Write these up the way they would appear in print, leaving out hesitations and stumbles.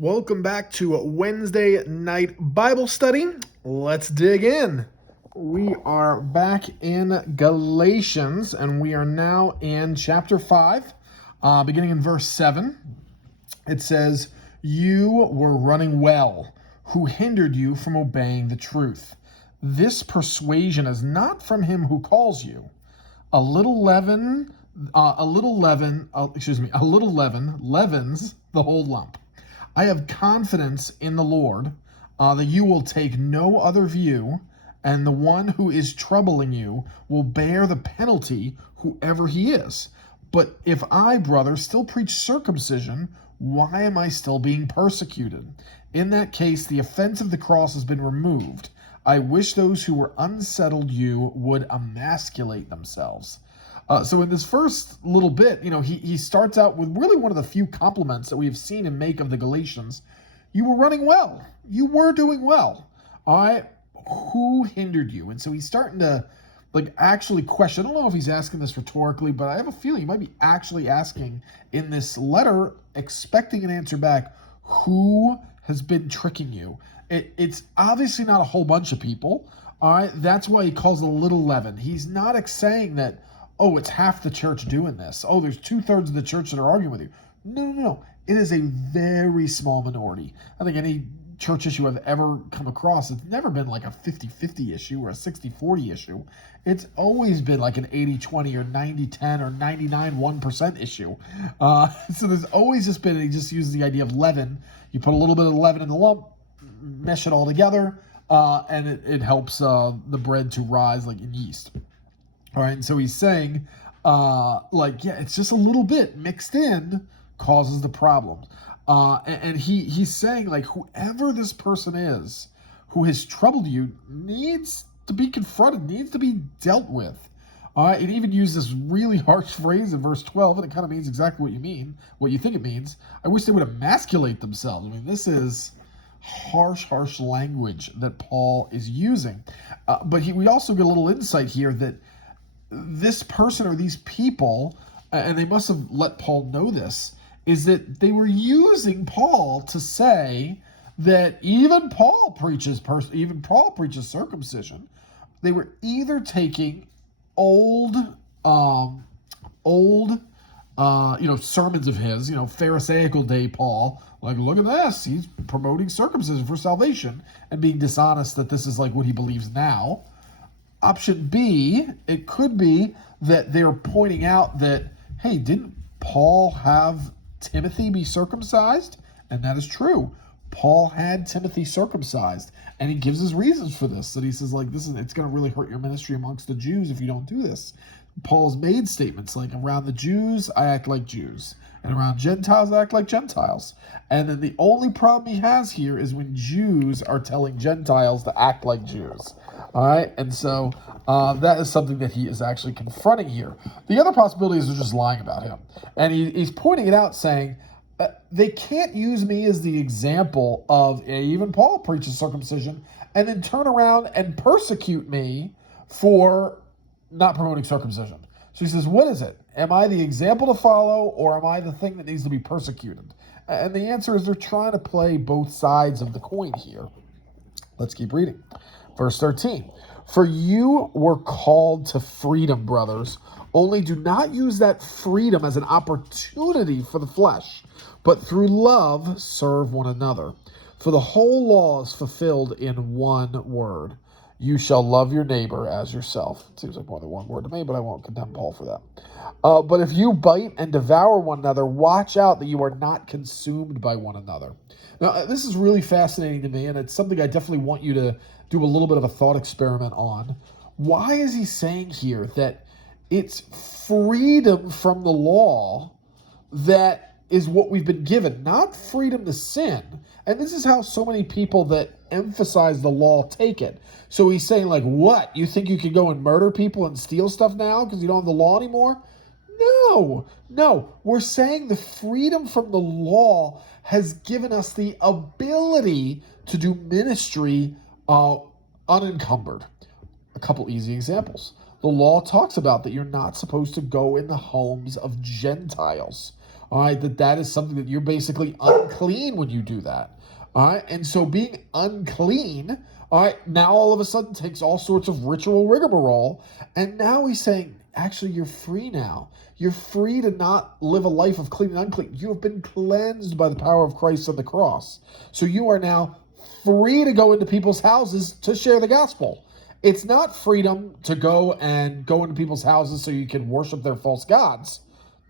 Welcome back to Wednesday night Bible study. Let's dig in. We are back in Galatians, and we are now in chapter 5, beginning in verse 7. It says, "You were running well. Who hindered you from obeying the truth? This persuasion is not from him who calls you. A little leaven leavens the whole lump. I have confidence in the Lord that you will take no other view, and the one who is troubling you will bear the penalty, whoever he is. But if I, brother, still preach circumcision, why am I still being persecuted? In that case, the offense of the cross has been removed. I wish those who were unsettled you would emasculate themselves." So in this first little bit, he starts out with really one of the few compliments that we have seen him make of the Galatians. You were running well. You were doing well. Who hindered you? And so he's starting to actually question. I don't know if he's asking this rhetorically, but I have a feeling he might be actually asking in this letter, expecting an answer back. Who has been tricking you? It's obviously not a whole bunch of people. All right, that's why he calls it a little leaven. He's not saying that, oh, it's half the church doing this. Oh, there's 2/3 of the church that are arguing with you. No. It is a very small minority. I think any church issue I've ever come across, it's never been like a 50-50 issue or a 60-40 issue. It's always been like an 80-20 or 90-10 or 99-1% issue. So there's always just been, he just uses the idea of leaven. You put a little bit of leaven in the lump, mesh it all together, and it helps the bread to rise like in yeast. All right, and so he's saying, it's just a little bit mixed in causes the problems. And he's saying, whoever this person is who has troubled you needs to be confronted, needs to be dealt with. It even used this really harsh phrase in verse 12, and it kind of means exactly what you think it means. I wish they would emasculate themselves. I mean, this is harsh language that Paul is using. But we also get a little insight here that this person or these people, and they must have let Paul know this, is that they were using Paul to say that even Paul preaches circumcision. They were either taking old sermons of his, Pharisaical day Paul, look at this, he's promoting circumcision for salvation, and being dishonest that this is what he believes now. Option B, it could be that they're pointing out that, hey, didn't Paul have Timothy be circumcised? And that is true. Paul had Timothy circumcised, and he gives his reasons for this. That he says, it's going to really hurt your ministry amongst the Jews if you don't do this. Paul's made statements around the Jews, I act like Jews, and around Gentiles, I act like Gentiles. And then the only problem he has here is when Jews are telling Gentiles to act like Jews. All right, and so that is something that he is actually confronting here. The other possibility is they're just lying about him. And he's pointing it out, saying, they can't use me as the example of, even Paul preaches circumcision, and then turn around and persecute me for not promoting circumcision. So he says, what is it? Am I the example to follow, or am I the thing that needs to be persecuted? And the answer is they're trying to play both sides of the coin here. Let's keep reading. Verse 13, "For you were called to freedom, brothers. Only do not use that freedom as an opportunity for the flesh, but through love serve one another. For the whole law is fulfilled in one word. You shall love your neighbor as yourself." It seems like more than one word to me, but I won't condemn Paul for that. "But if you bite and devour one another, watch out that you are not consumed by one another." Now, this is really fascinating to me, and it's something I definitely want you to do a little bit of a thought experiment on. Why is he saying here that it's freedom from the law that is what we've been given, not freedom to sin? And this is how so many people that emphasize the law take it. So he's saying, what? You think you can go and murder people and steal stuff now because you don't have the law anymore? No. We're saying the freedom from the law has given us the ability to do ministry unencumbered. A couple easy examples. The law talks about that you're not supposed to go in the homes of Gentiles. All right, that is something that you're basically unclean when you do that. All right, and so being unclean, all right, now all of a sudden takes all sorts of ritual rigmarole, and now he's saying, actually, you're free now. You're free to not live a life of clean and unclean. You have been cleansed by the power of Christ on the cross. So you are now free to go into people's houses to share the gospel. It's not freedom to go into people's houses so you can worship their false gods.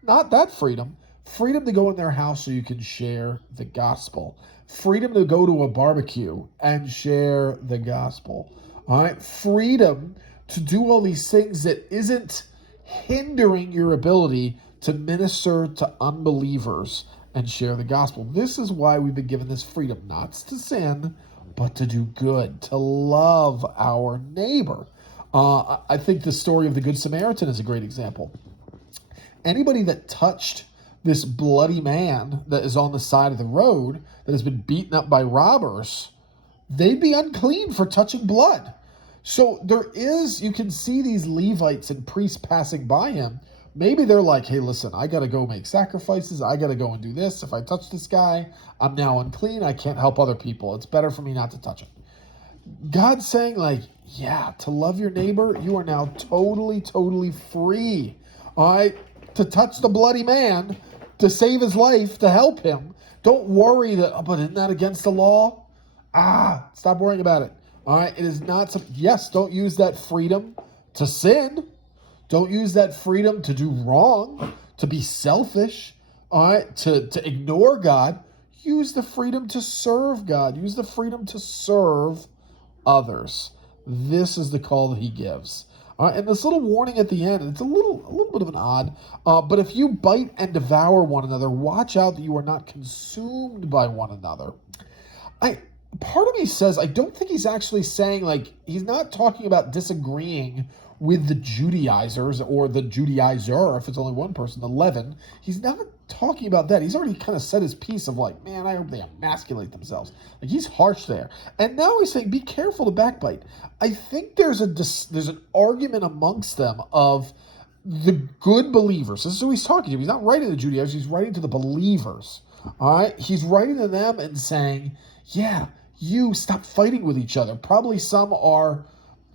Not that freedom. Freedom to go in their house so you can share the gospel. Freedom to go to a barbecue and share the gospel. All right? Freedom to do all these things that isn't hindering your ability to minister to unbelievers and share the gospel. This is why we've been given this freedom, not to sin, but to do good, to love our neighbor. I think the story of the Good Samaritan is a great example. Anybody that touched this bloody man that is on the side of the road that has been beaten up by robbers, they'd be unclean for touching blood. So you can see these Levites and priests passing by him. Maybe they're like, hey, listen, I got to go make sacrifices. I got to go and do this. If I touch this guy, I'm now unclean. I can't help other people. It's better for me not to touch him. God's saying, like, yeah, to love your neighbor, you are now totally, totally free. All right? To touch the bloody man, to save his life, to help him. Don't worry but isn't that against the law? Stop worrying about it. All right? It is not, yes, don't use that freedom to sin. Don't use that freedom to do wrong, to be selfish, all right, to ignore God. Use the freedom to serve God. Use the freedom to serve others. This is the call that he gives. All right, and this little warning at the end, it's a little bit of an odd, but if you bite and devour one another, watch out that you are not consumed by one another. Part of me says, I don't think he's actually saying, like, he's not talking about disagreeing with the Judaizers or the Judaizer, if it's only one person, the leaven. He's not talking about that. He's already kind of said his piece of like, man, I hope they emasculate themselves. Like, he's harsh there. And now he's saying, be careful to backbite. I think there's an argument amongst them of the good believers. This is who he's talking to. He's not writing to the Judaizers. He's writing to the believers. All right? He's writing to them and saying, yeah, you stop fighting with each other. Probably some are,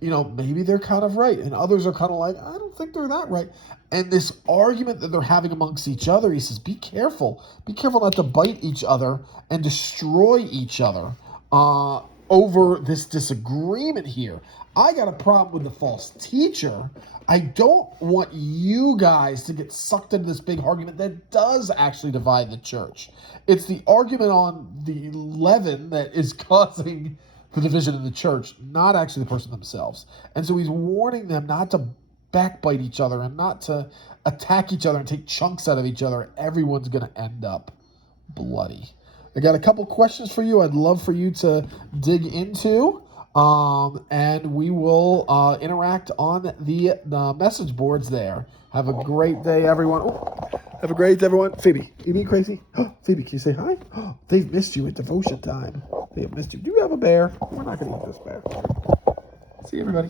maybe they're kind of right, and others are kind of like, I don't think they're that right. And this argument that they're having amongst each other, he says, be careful. Be careful not to bite each other and destroy each other over this disagreement here. I got a problem with the false teacher. I don't want you guys to get sucked into this big argument that does actually divide the church. It's the argument on the leaven that is causing the division in the church, not actually the person themselves. And so he's warning them not to backbite each other and not to attack each other and take chunks out of each other. Everyone's going to end up bloody. I got a couple questions for you I'd love for you to dig into. And we will interact on the message boards there. Have a great day, everyone. Have a great day, everyone. Phoebe, you being crazy? Phoebe, can you say hi? They've missed you at devotion time. They have missed you. Do you have a bear? We're not going to eat this bear. See you, everybody.